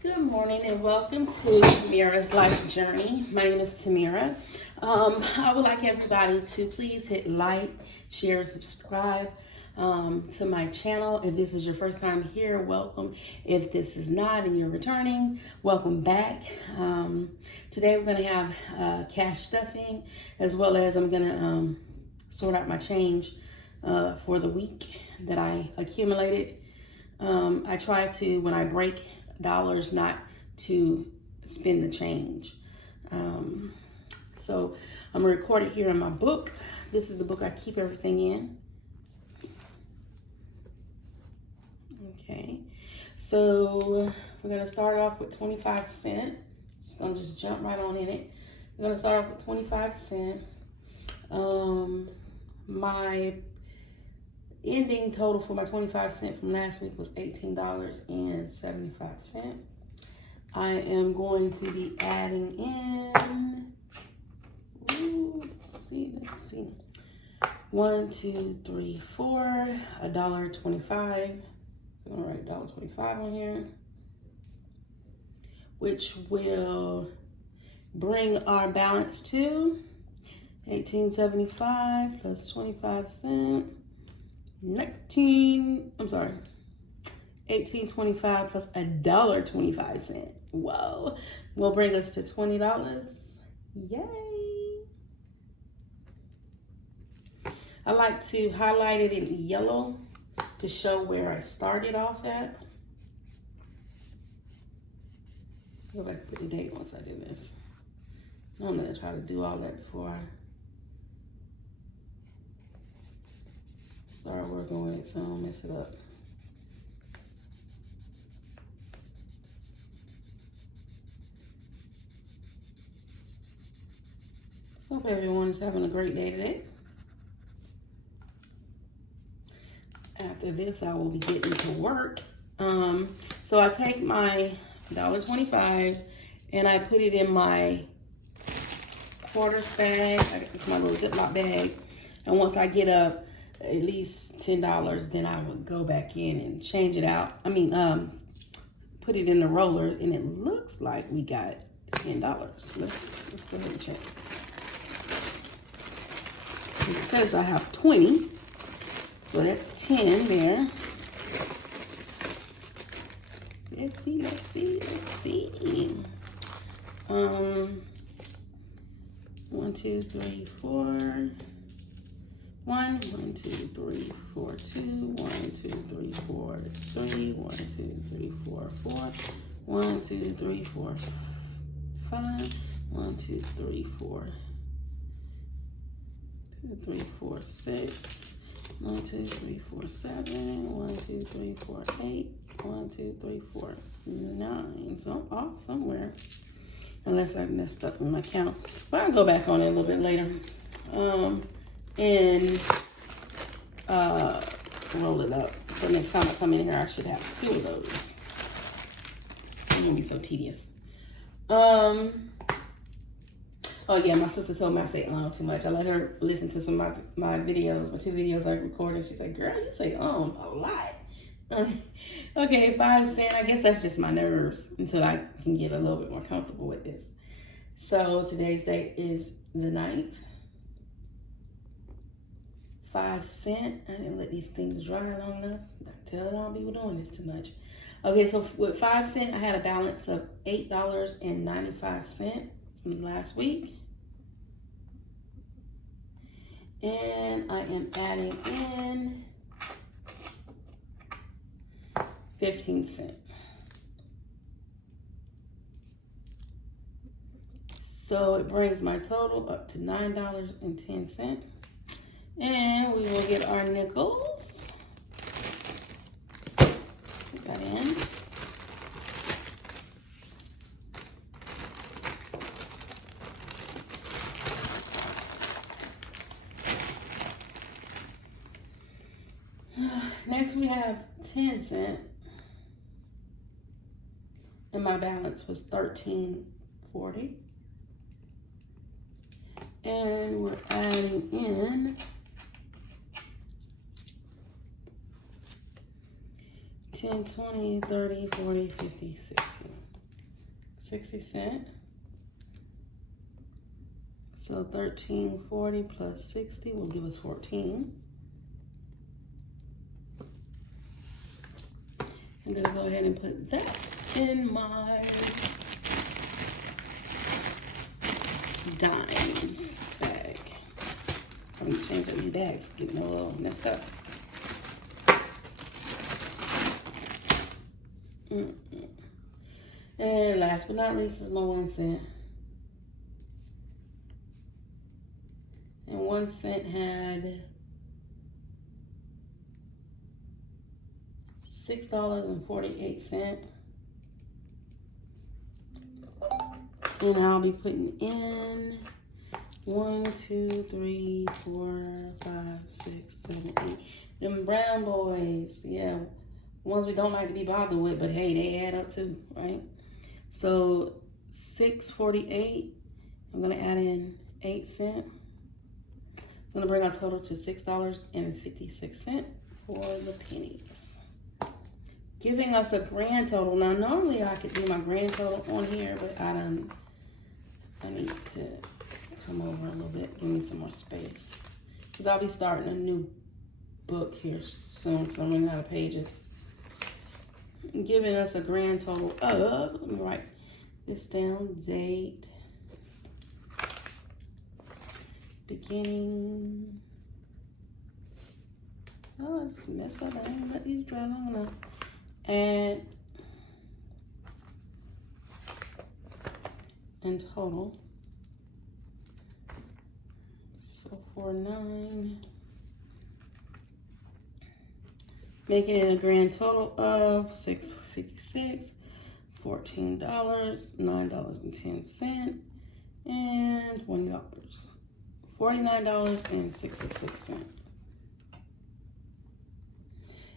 Good morning and welcome to Tamara's Life Journey. My name is Tamara. I would like everybody to please hit like, share, subscribe to my channel. If this is your first time here, welcome. If this is not and you're returning, welcome back. Today we're going to have cash stuffing, as well as I'm going to sort out my change for the week that I accumulated. I try to, when I break dollars, not to spend the change. So I'm gonna record it here in my book. This is the book I keep everything in. Okay, so we're gonna start off with 25 cents. Just gonna jump right on in it. We're gonna start off with 25 cents. My ending total for my 25 cents from last week was $18.75. I am going to be adding in, let's see, 1, 2, 3, 4, $1.25. So I'm gonna write $1.25 on here, which will bring our balance to $18.75 plus 25 cents. $18.25 plus $1.25. Whoa. Will bring us to $20. Yay. I like to highlight it in yellow to show where I started off at. Go back and put the date once I do this. I'm going to try to do all that before I start working with it so I don't mess it up. Hope everyone is having a great day today. After this, I will be getting to work. So I take my $1.25 and I put it in my quarters bag. It's my little Ziploc bag. And once I get up at least $10, then I would go back in and change it out. Put it in the roller, and it looks like we got $10. Let's go ahead and check. It says I have 20, so that's 10 there. Let's see. 1, 2, 3, 4. 1, 2, 3, 4, 2, 1, 2, 3, 4, 3, 1, 2, 3, 4, 4, 1, 2, 3, 4, 5, 1, 2, 3, 4, 2, 3, 4, 6, 1, 2, 3, 4, 7, 1, 2, 3, 4, 8, 1, 2, 3, 4, 9. So I'm off somewhere, unless I messed up in my count. But I'll go back on it a little bit later. And roll it up. So next time I come in here, I should have 2 of those. It's gonna be so tedious. Oh yeah, my sister told me I say too much. I let her listen to some of my videos, my 2 videos I recorded. She's like, girl, you say a lot. Okay, 5 cents. I guess that's just my nerves until I can get a little bit more comfortable with this. So today's date is the 9th. 5 cents. I didn't let these things dry long enough. I tell all people doing this too much. Okay, so with 5 cents, I had a balance of $8.95 from last week. And I am adding in 15 cents. So it brings my total up to $9.10. And we will get our nickels. Put that in. Next we have 10 cents. And my balance was $13.40. And we're adding in 10, 20, 30, 40, 50, 60. 60 cents. So $13.40 plus 60 will give us 14. I'm gonna go ahead and put that in my dimes bag. I'm gonna change up these bags, getting a little messed up. And last but not least is my 1 cent. And 1 cent had $6.48. And I'll be putting in 1, 2, 3, 4, 5, 6, 7, 8. Them brown boys, yeah, ones we don't like to be bothered with, but hey, they add up too, right? So $6.48. I'm gonna add in 8 cents. It's gonna bring our total to $6.56 for the pennies, giving us a grand total. Now, normally I could do my grand total on here, but I need to come over a little bit, give me some more space, because I'll be starting a new book here soon, because I'm running out of pages. Giving us a grand total of, let me write this down, date, beginning, oh, I just messed up, I didn't let these dry long enough, and total, so 49, making it a grand total of $6.56, $14, $9.10, and $20, $49.66.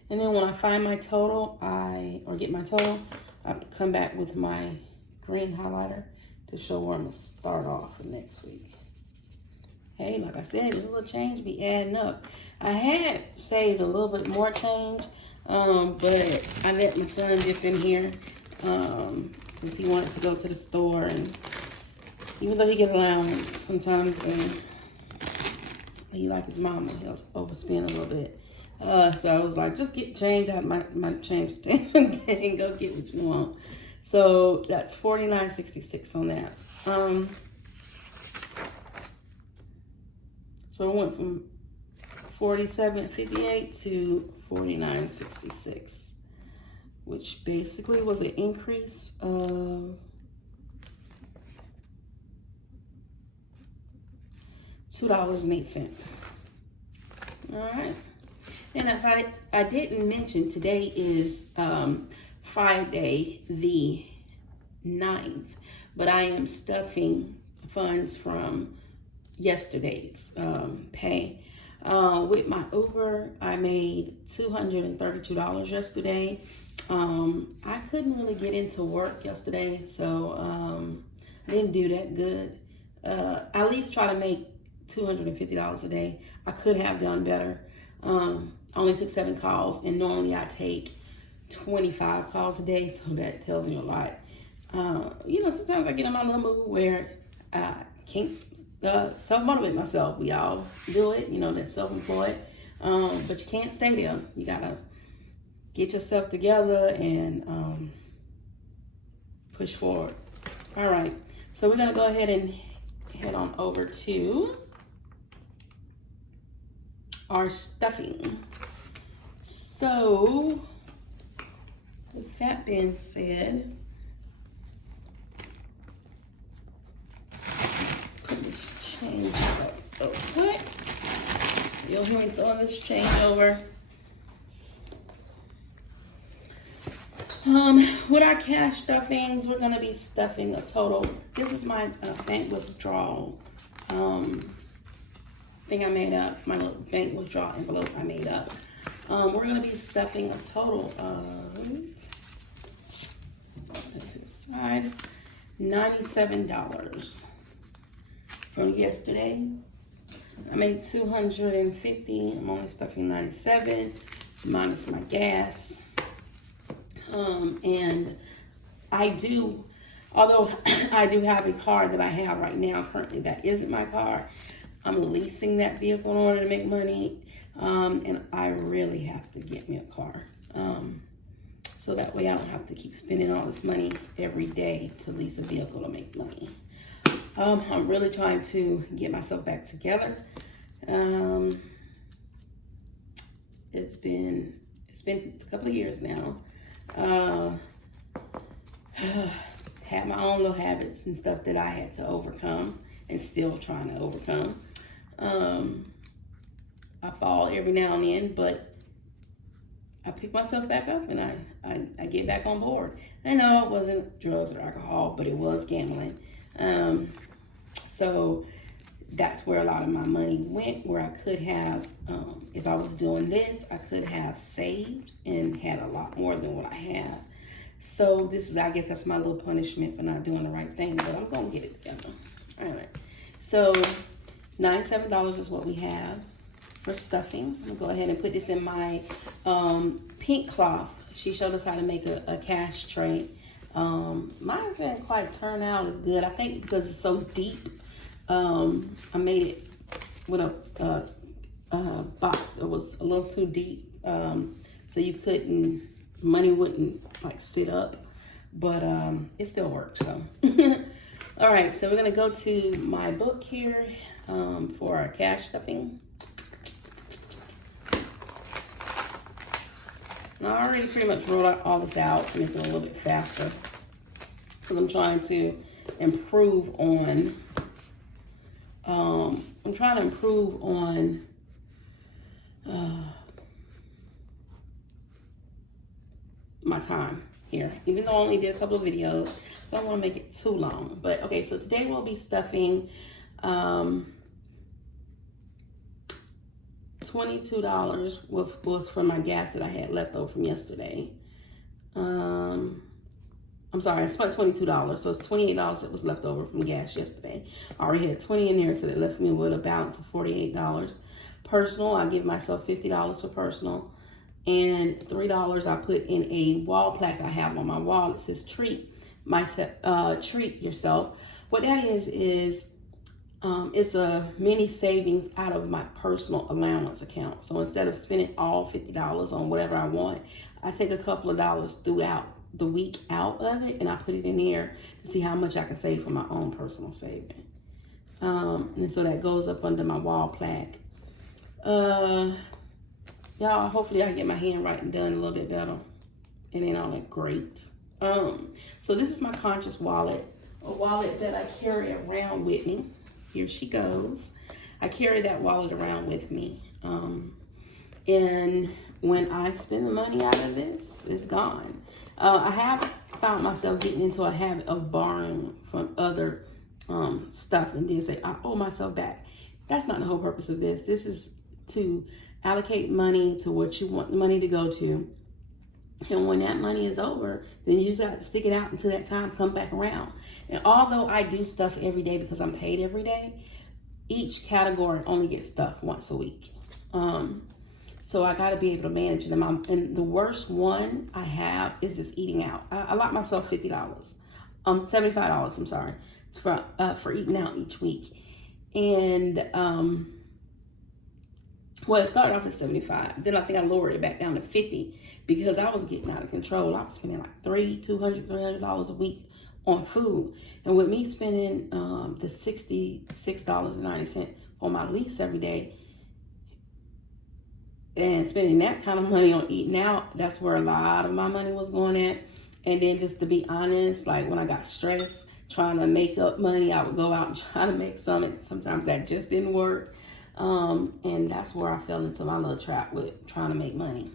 And then when I find my total, get my total, I come back with my green highlighter to show where I'm gonna start off for next week. Hey, like I said, a little change be adding up. I had saved a little bit more change, but I let my son dip in here because he wanted to go to the store, and even though he get allowance sometimes, he like his mama, he'll overspend a little bit. So I was like, just get change out my change and go get what you want. So that's $49.66 on that. So it went from $47.58 to $49.66, which basically was an increase of $2.08. All right. And if I didn't mention, today is Friday the 9th, but I am stuffing funds from yesterday's pay. With my Uber, I made $232 yesterday. I couldn't really get into work yesterday, so I didn't do that good. I at least try to make $250 a day. I could have done better. Only took 7 calls, and normally I take 25 calls a day, so that tells me a lot. Sometimes I get in my little mood where I can't self-motivate myself. We all do it, that's self-employed. But you can't stay there. You gotta get yourself together and push forward. All right, so we're gonna go ahead and head on over to our stuffing. So with that being said, put this change up. Oh, what? You'll hear me throwing this change over. With our cash stuffings, we're gonna be stuffing a total. This is my bank withdrawal thing I made up. My little bank withdrawal envelope I made up. We're gonna be stuffing a total of, to the side, $97 from yesterday. I made $250. I'm only stuffing $97 minus my gas. And I do Although I do have a car that I have right now currently that isn't my car. I'm leasing that vehicle in order to make money. And I really have to get me a car. So that way I don't have to keep spending all this money every day to lease a vehicle to make money. I'm really trying to get myself back together. It's been a couple of years now. Had my own little habits and stuff that I had to overcome and still trying to overcome. I fall every now and then, but I pick myself back up and I get back on board. I know it wasn't drugs or alcohol, but it was gambling. So that's where a lot of my money went, where I could have, if I was doing this, I could have saved and had a lot more than what I have. So this is, I guess that's my little punishment for not doing the right thing, but I'm going to get it together. All right. So $97 is what we have for stuffing. I'm going to go ahead and put this in my pink cloth. She showed us how to make a cash tray. Mine didn't quite turn out as good. I think because it's so deep. I made it with a box that was a little too deep, so you couldn't, money wouldn't like sit up, but it still works. So all right, so we're gonna go to my book here for our cash stuffing. And I already pretty much wrote all this out to make it a little bit faster because I'm trying to improve on my time here, even though I only did a couple of videos, so I don't want to make it too long. But okay, so today we'll be stuffing $22 was for my gas that I had left over from yesterday. I'm sorry, I spent $22, so it's $28 that was left over from gas yesterday. I already had $20 in there, so that left me with a balance of $48. Personal, I give myself $50 for personal, and $3 I put in a wall plaque I have on my wall. It says treat yourself. What that is it's a mini savings out of my personal allowance account. So instead of spending all $50 on whatever I want, I take a couple of dollars throughout the week out of it, and I put it in here to see how much I can save for my own personal saving. And so that goes up under my wall plaque. Y'all, hopefully I can get my handwriting done a little bit better. It ain't all that great. So this is my conscious wallet, a wallet that I carry around with me. Here she goes. I carry that wallet around with me. And when I spend the money out of this, it's gone. I have found myself getting into a habit of borrowing from other stuff and then say, I owe myself back. That's not the whole purpose of this. This is to allocate money to what you want the money to go to. And when that money is over, then you just have to stick it out until that time come back around. And although I do stuff every day because I'm paid every day, each category only gets stuff once a week. So I got to be able to manage it. And the worst one I have is this eating out. I lock myself $50, $75, I'm sorry, for eating out each week. And well, it started off at 75. Then I think I lowered it back down to 50 because I was getting out of control. I was spending like $300 a week on food. And with me spending the $66.90 on my lease every day and spending that kind of money on eating out, that's where a lot of my money was going at. And then just to be honest, like when I got stressed trying to make up money, I would go out and try to make some, and sometimes that just didn't work. And that's where I fell into my little trap with trying to make money.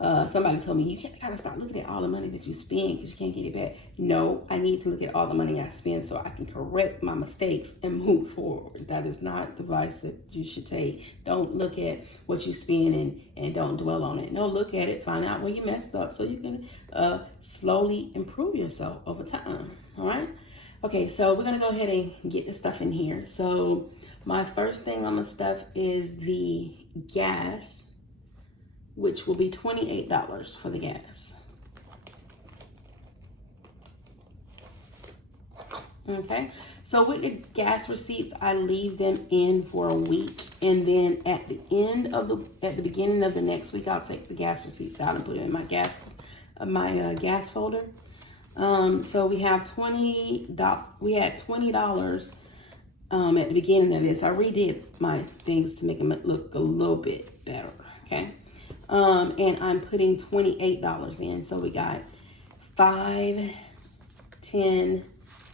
Somebody told me, you gotta stop looking at all the money that you spend because you can't get it back. No, I need to look at all the money I spend so I can correct my mistakes and move forward. That is not the advice that you should take. Don't look at what you spend and don't dwell on it. No, look at it, find out where you messed up so you can slowly improve yourself over time, all right? Okay, so we're gonna go ahead and get the stuff in here. So my first thing I'm gonna stuff is the gas, which will be $28 for the gas. Okay, so with the gas receipts, I leave them in for a week, and then at the beginning of the next week, I'll take the gas receipts out and put it in my gas folder. So we have we had $20 at the beginning of this. I redid my things to make them look a little bit better. Okay, and I'm putting $28 in. So we got 5, 10,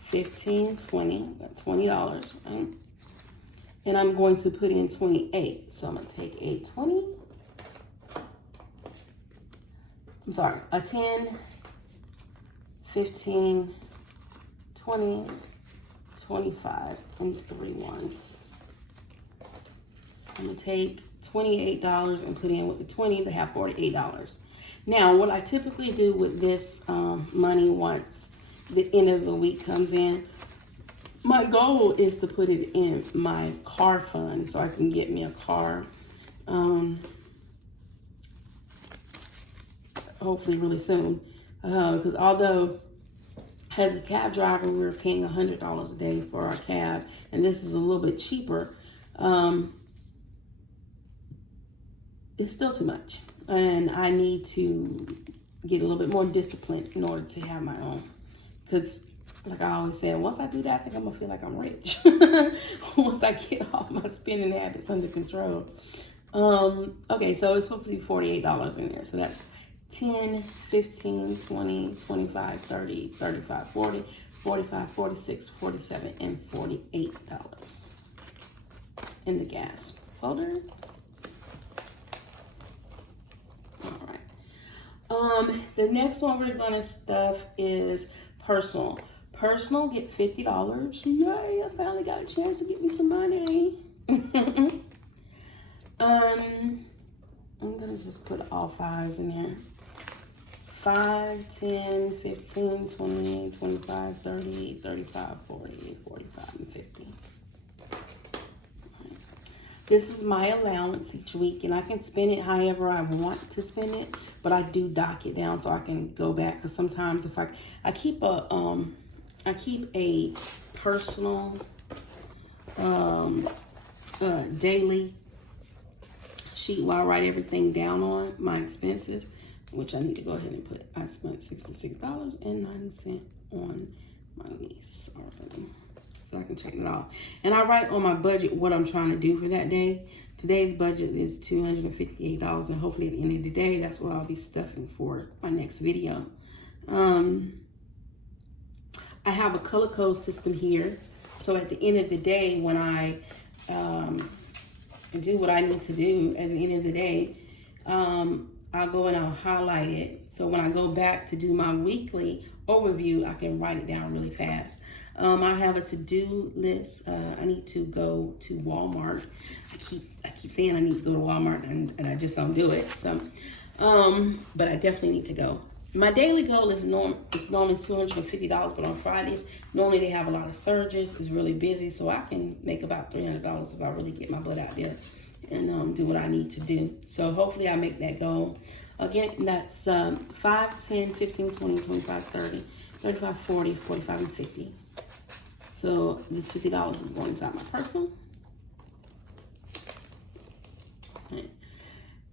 15, 20, $20, right? And I'm going to put in 28. So I'm going to take a 10, 15, 20, 25, and 3 ones. I'm going to take $28 and put in with the 20 to have $48. Now, what I typically do with this money once the end of the week comes in, my goal is to put it in my car fund so I can get me a car. Hopefully really soon. Because although as a cab driver, we were paying $100 a day for our cab, and this is a little bit cheaper. It's still too much, and I need to get a little bit more disciplined in order to have my own. Because, like I always said, once I do that, I think I'm gonna feel like I'm rich. Once I get all my spending habits under control. Okay, so it's supposed to be $48 in there, so that's 10, 15, 20, 25, 30, 35, 40, 45, 46, 47, and $48 in the gas folder. All right. The next one we're gonna stuff is personal. Personal, get $50. Yay, I finally got a chance to get me some money. I'm gonna just put all 5s in there. 5, 10, 15, 20, 25, 30, 35, 40, 45, and 50. This is my allowance each week, and I can spend it however I want to spend it, but I do dock it down so I can go back. Because sometimes if I keep a personal daily sheet where I write everything down on my expenses, which I need to go ahead and put. I spent $66.90 on my lease already, so I can check it off. And I write on my budget what I'm trying to do for that day. Today's budget is $258, and hopefully at the end of the day, that's what I'll be stuffing for my next video. I have a color code system here, so at the end of the day, when I do what I need to do at the end of the day, I'll go and I'll highlight it. So when I go back to do my weekly overview, I can write it down really fast. I have a to-do list. I need to go to Walmart. I keep saying I need to go to Walmart, and I just don't do it. So, but I definitely need to go. My daily goal is normally $250, but on Fridays, normally they have a lot of surges. It's really busy, so I can make about $300 if I really get my butt out there and do what I need to do. So hopefully I make that goal. Again, that's 5, 10, 15, 20, 25, 30, 35, 40, 45, and 50. So this $50 is going inside my personal. Okay.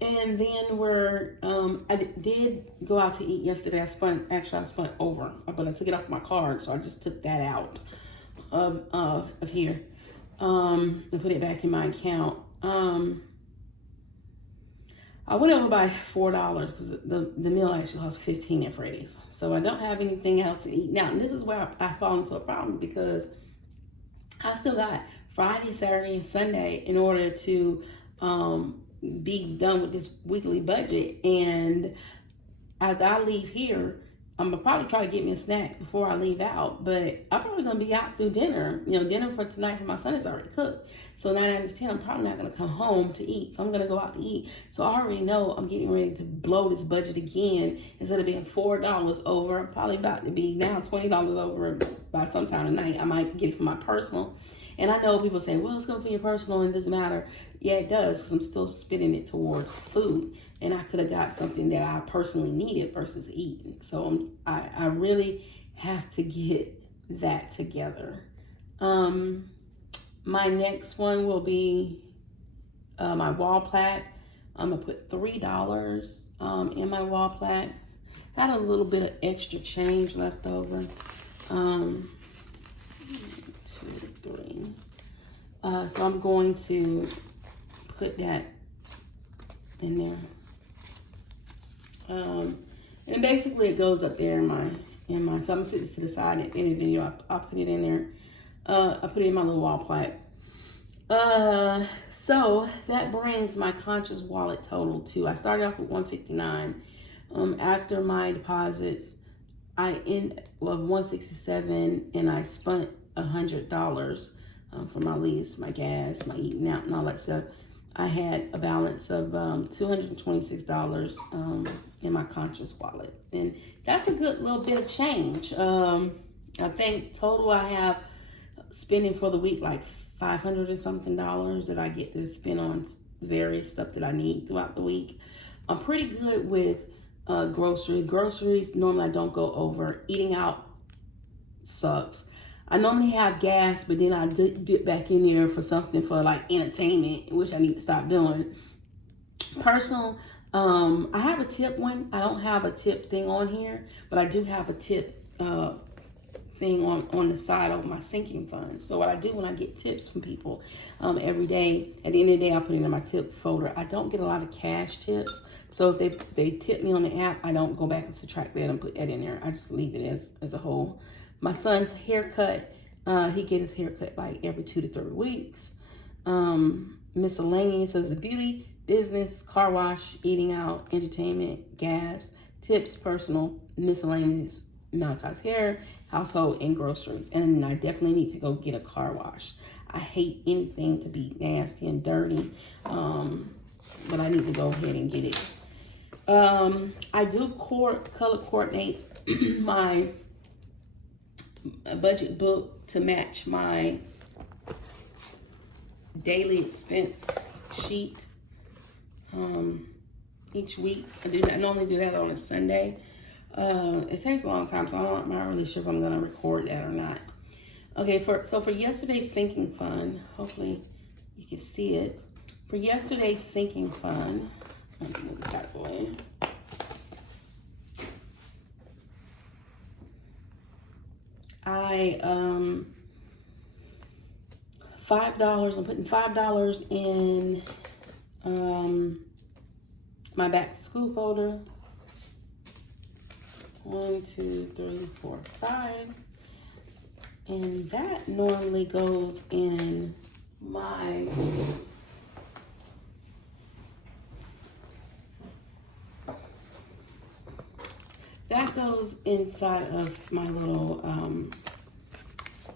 And then I did go out to eat yesterday. I spent over, but I took it off my card, so I just took that out of here and put it back in my account. I went over by $4 because the meal actually cost $15 at Freddy's. So I don't have anything else to eat. Now, this is where I fall into a problem because I still got Friday, Saturday, and Sunday in order to be done with this weekly budget. And as I leave here, I'm gonna probably try to get me a snack before I leave out, but I'm probably gonna be out through dinner. Dinner for tonight for my son is already cooked. So 9 out of 10, I'm probably not gonna come home to eat. So I'm gonna go out to eat. So I already know I'm getting ready to blow this budget again. Instead of being $4 over, I'm probably about to be now $20 over by sometime tonight. I might get it for my personal. And I know people say, well, it's going for your personal and it doesn't matter. Yeah, it does, because I'm still spending it towards food. And I could have got something that I personally needed versus eating. So I really have to get that together. My next one will be my wall plaque. I'm gonna put $3 in my wall plaque. Had a little bit of extra change left over. 2, 3. So I'm going to put that in there. And basically it goes up there in my, so I'm gonna sit this to the side in the video. I'll put it in there. I put it in my little wall plaque. So that brings my conscious wallet total to, I started off with $159. After my deposits, I well, $167, and I spent $100 for my lease, my gas, my eating out, and all that stuff. I had a balance of $226 in my conscious wallet, and that's a good little bit of change. I think total I have spending for the week like $500 or something that I get to spend on various stuff that I need throughout the week. I'm pretty good with groceries. Normally I don't go over. Eating out sucks. I normally have gas, but then I dip back in there for something for like entertainment, which I need to stop doing. Personal, I have a tip one. I don't have a tip thing on here, but I do have a tip thing on the side of my sinking fund. So what I do when I get tips from people every day, at the end of the day, I put it in my tip folder. I don't get a lot of cash tips. So if they tip me on the app, I don't go back and subtract that and put that in there. I just leave it as a whole. My son's haircut, he gets his haircut like every 2 to 3 weeks. Miscellaneous, so it's a beauty, business, car wash, eating out, entertainment, gas, tips, personal, miscellaneous, Malachi's hair, household, and groceries. And I definitely need to go get a car wash. I hate anything to be nasty and dirty, but I need to go ahead and get it. I do color coordinate my budget book to match my daily expense sheet each week. I normally do that on a Sunday. It takes a long time, so I'm not really sure if I'm gonna record that or not. Okay, so for yesterday's sinking fund, hopefully you can see it. For yesterday's sinking fund, let me move this out of the way. $5, I'm putting $5 in my back to school folder. 1, 2, 3, 4, 5. And that normally goes in my inside of my little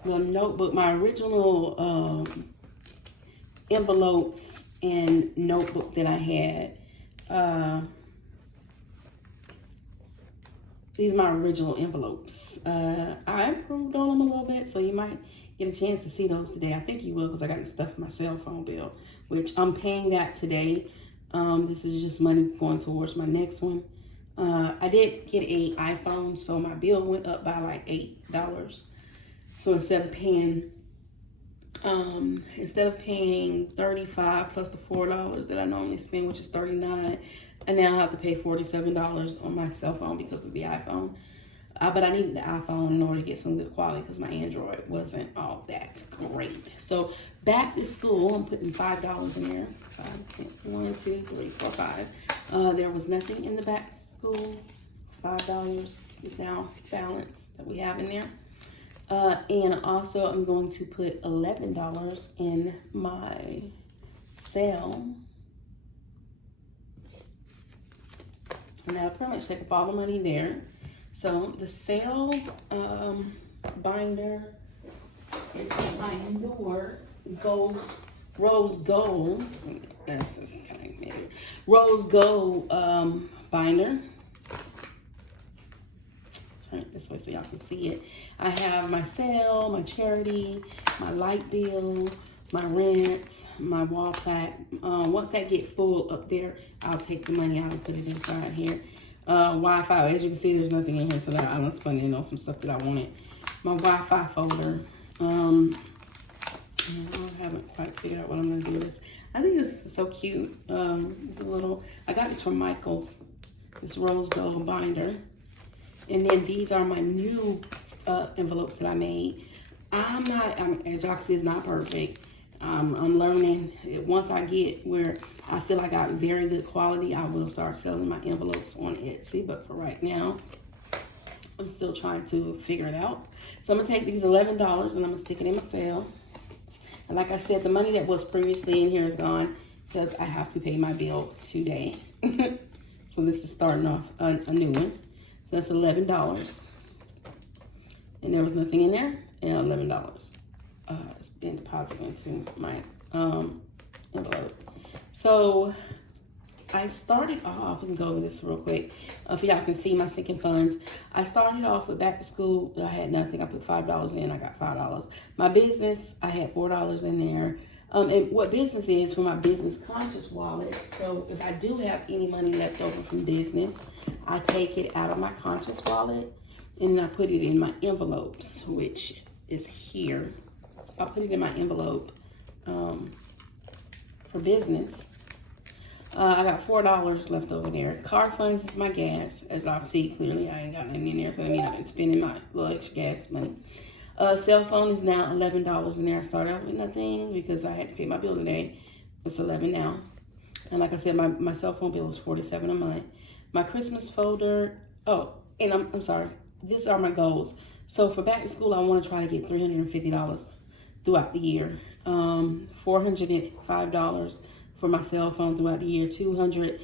notebook, my original envelopes and notebook that I had. These are my original envelopes. I improved on them a little bit, so you might get a chance to see those today. I think you will, because I got stuff in my cell phone bill, which I'm paying that today. This is just money going towards my next one. I did get an iPhone, so my bill went up by like $8. So instead of paying $35 plus the $4 that I normally spend, which is $39, I now have to pay $47 on my cell phone because of the iPhone. But I needed the iPhone in order to get some good quality because my Android wasn't all that great. So back to school, I'm putting $5 in there. 1, 2, 3, 4, 5. There was nothing in the back to school. $5 is now balance that we have in there. And also I'm going to put $11 in my sale. And that'll pretty much take up all the money there. So the sale binder is my newer rose gold. This is kind of maybe rose gold binder. Turn it this way so y'all can see it. I have my sale, my charity, my light bill, my rent, my wall plaque. Once that gets full up there, I'll take the money out and put it inside here. Wi-Fi, as you can see, there's nothing in here, so that I'm spending on some stuff that I wanted. my Wi-Fi folder. I haven't quite figured out what I'm gonna do with this. I think this is so cute. It's a little, I got this from Michael's, this rose gold binder. And then these are my new envelopes that I made. As y'all can see, it's not perfect. I'm learning. Once I get where I feel I got very good quality, I will start selling my envelopes on Etsy. But for right now, I'm still trying to figure it out. So I'm gonna take these $11 and I'm gonna stick it in my sale. And like I said, the money that was previously in here is gone because I have to pay my bill today. So this is starting off a new one. So that's $11. And there was nothing in there, and $11. It's been deposited into my envelope. So I started off, we can go over this real quick. If y'all can see my sinking funds, I started off with back to school. I had nothing. I put $5 in. I got $5. My business, I had $4 in there. And what business is for my business conscious wallet. So if I do have any money left over from business, I take it out of my conscious wallet and I put it in my envelopes, which is here. I put it in my envelope for business. I got $4 left over there. Car funds is my gas. As y'all see clearly, I ain't got nothing in there, so that means I've been spending my little extra gas money. Cell phone is now $11 in there. I started out with nothing because I had to pay my bill today. It's $11 now. And like I said, my cell phone bill was $47 a month. My Christmas folder, and I'm sorry, these are my goals. So for back to school, I want to try to get $350 throughout the year. $405 for my cell phone throughout the year. $200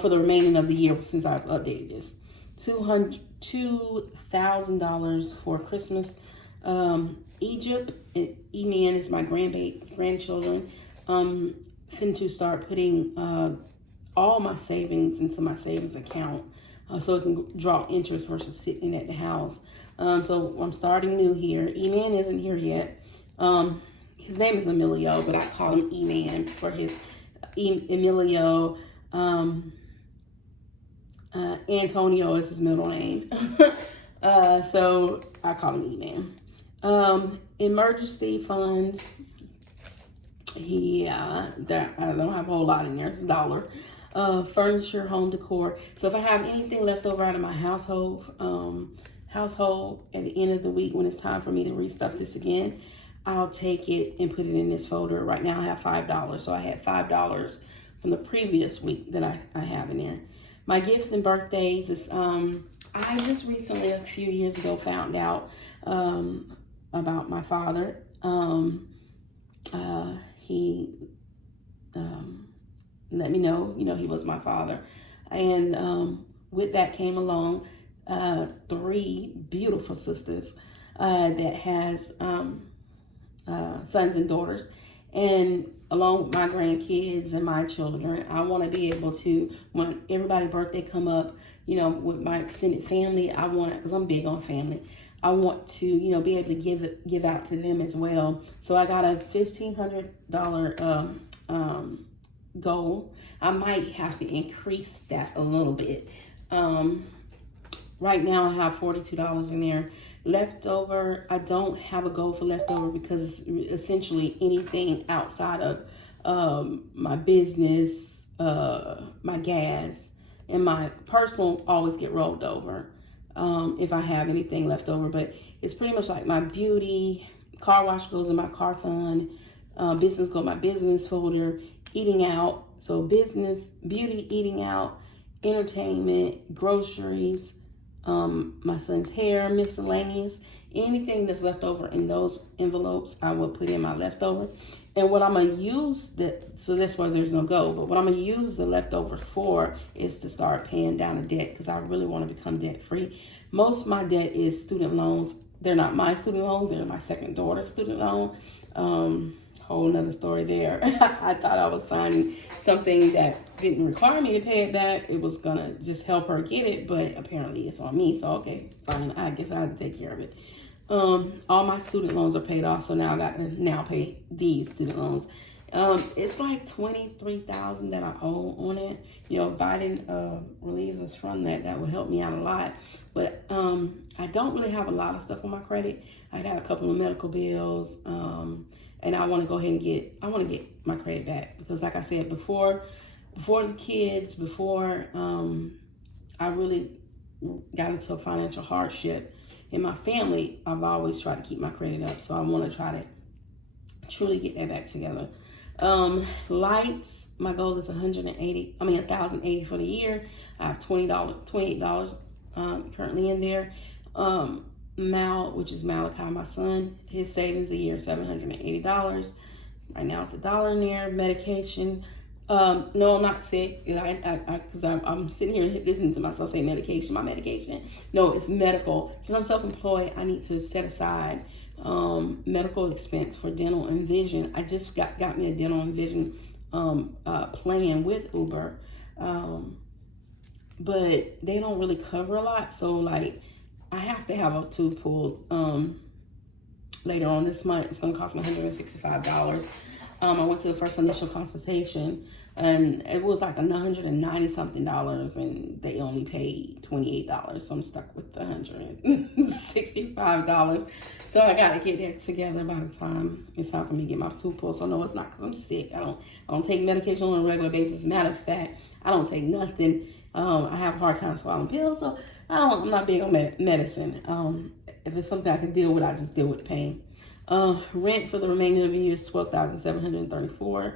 for the remaining of the year since I've updated this. $2,000 for Christmas. Egypt and E-Man is my grandchildren. Finna to start putting all my savings into my savings account so it can draw interest versus sitting at the house. So I'm starting new here. E-Man isn't here yet. His name is Emilio, but I call him E-Man for his Emilio. Antonio is his middle name. So I call him E-Man. Emergency funds. Yeah, that I don't have a whole lot in there. It's $1. Furniture, home decor. So if I have anything left over out of my household at the end of the week when it's time for me to restuff this again, I'll take it and put it in this folder. Right now I have $5. So I had $5 from the previous week that I have in there. My gifts and birthdays is I just recently, a few years ago, found out about my father. He let me know, he was my father. And with that came along 3 beautiful sisters that has sons and daughters. And along with my grandkids and my children, I want to be able to, when everybody's birthday come up, with my extended family, I want to, because I'm big on family, I want to, be able to give out to them as well. So I got a $1,500 goal. I might have to increase that a little bit. Right now I have $42 in there. Leftover, I don't have a goal for leftover because essentially anything outside of my business, my gas, and my personal always get rolled over if I have anything left over. But it's pretty much like my beauty, car wash goes in my car fund, business go in my business folder, eating out, so business, beauty, eating out, entertainment, groceries, my son's hair, miscellaneous, anything that's left over in those envelopes, I will put in my leftover. And what I'm going to use so that's why there's no go, but what I'm going to use the leftovers for is to start paying down the debt because I really want to become debt free. Most of my debt is student loans. They're not my student loan. They're my second daughter's student loan. Whole nother story there. I thought I was signing something that didn't require me to pay it back. It was going to just help her get it, but apparently it's on me. So, okay, fine. I guess I have to take care of it. All my student loans are paid off, so now I got to pay these student loans. It's like $23,000 that I owe on it. You know, if Biden relieves us from that, that would help me out a lot. But I don't really have a lot of stuff on my credit. I got a couple of medical bills, and I want to go ahead and get my credit back, because, like I said before the kids, before I really got into a financial hardship in my family, I've always tried to keep my credit up. So I want to try to truly get that back together. Lights, my goal is $1,080 for the year. I have $28 currently in there. Mal, which is Malachi, my son, his savings a year, $780. Right now it's $1 in there. Medication. No, I'm not sick. Because I'm sitting here listening to myself say medication. My medication. No, it's medical. Since I'm self-employed, I need to set aside medical expense for dental and vision. I just got me a dental and vision plan with Uber, but they don't really cover a lot. So like, I have to have a tooth pulled later on this month. It's going to cost me $165. I went to the first initial consultation, and it was like $190 something, and they only paid $28. So I'm stuck with the $165. So I got to get that together by the time it's time for me to get my tooth pulled. So no, it's not because I'm sick. I don't take medication on a regular basis. Matter of fact, I don't take nothing. I have a hard time swallowing pills, so I'm not big on medicine. If it's something I can deal with, I just deal with the pain. Rent for the remainder of the year is $12,734.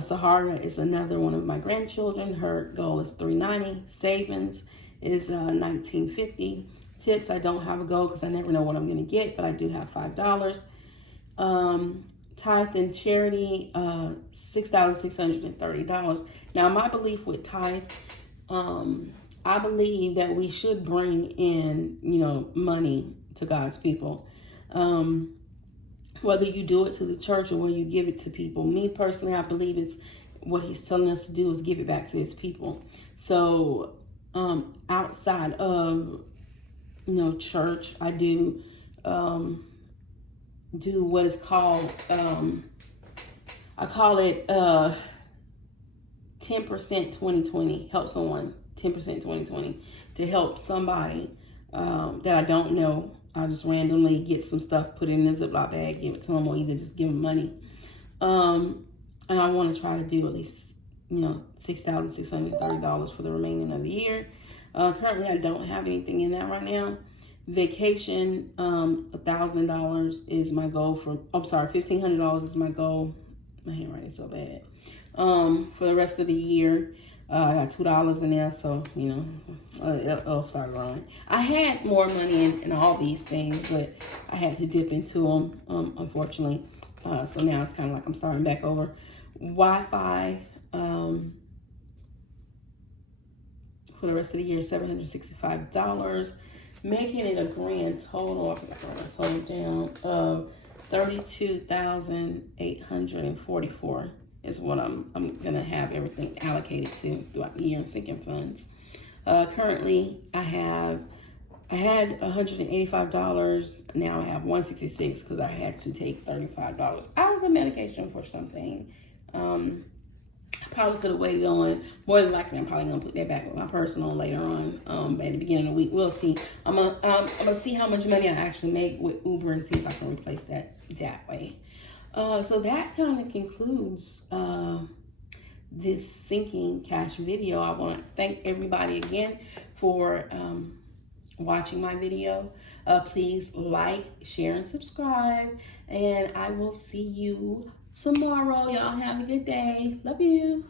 Sahara is another one of my grandchildren. Her goal is $390. Savings is $1950. Tips, I don't have a goal because I never know what I'm going to get, but I do have $5. Tithe and charity, $6,630. Now, my belief with tithe, I believe that we should bring in, money to God's people. Whether you do it to the church or whether you give it to people. Me personally, I believe it's what he's telling us to do is give it back to his people. So outside of church, I do what is called I call it 10% 2020. Help someone 10% 2020 to help somebody that I don't know. I just randomly get some stuff, put it in a Ziploc bag, give it to them, or either just give them money. And I want to try to do at least, $6,630 for the remaining of the year. Currently, I don't have anything in that right now. Vacation, $1,000 is my goal $1,500 is my goal. My handwriting's so bad. For the rest of the year. I got $2 in there, so it'll start growing. I had more money in all these things, but I had to dip into them, unfortunately. So now it's kind of like I'm starting back over. Wi-Fi for the rest of the year, $765, making it a grand total. I forgot to write my total down of $32,844. is what I'm gonna have everything allocated to throughout the year in sinking funds. Currently, I had $185. Now I have $166 because I had to take $35 out of the medication for something. I probably could have waited on. More than likely, I'm probably gonna put that back with my personal later on. At the beginning of the week, we'll see. I'm gonna see how much money I actually make with Uber and see if I can replace that way. So that kind of concludes this sinking cash video. I want to thank everybody again for watching my video. Please like, share, and subscribe. And I will see you tomorrow. Y'all have a good day. Love you.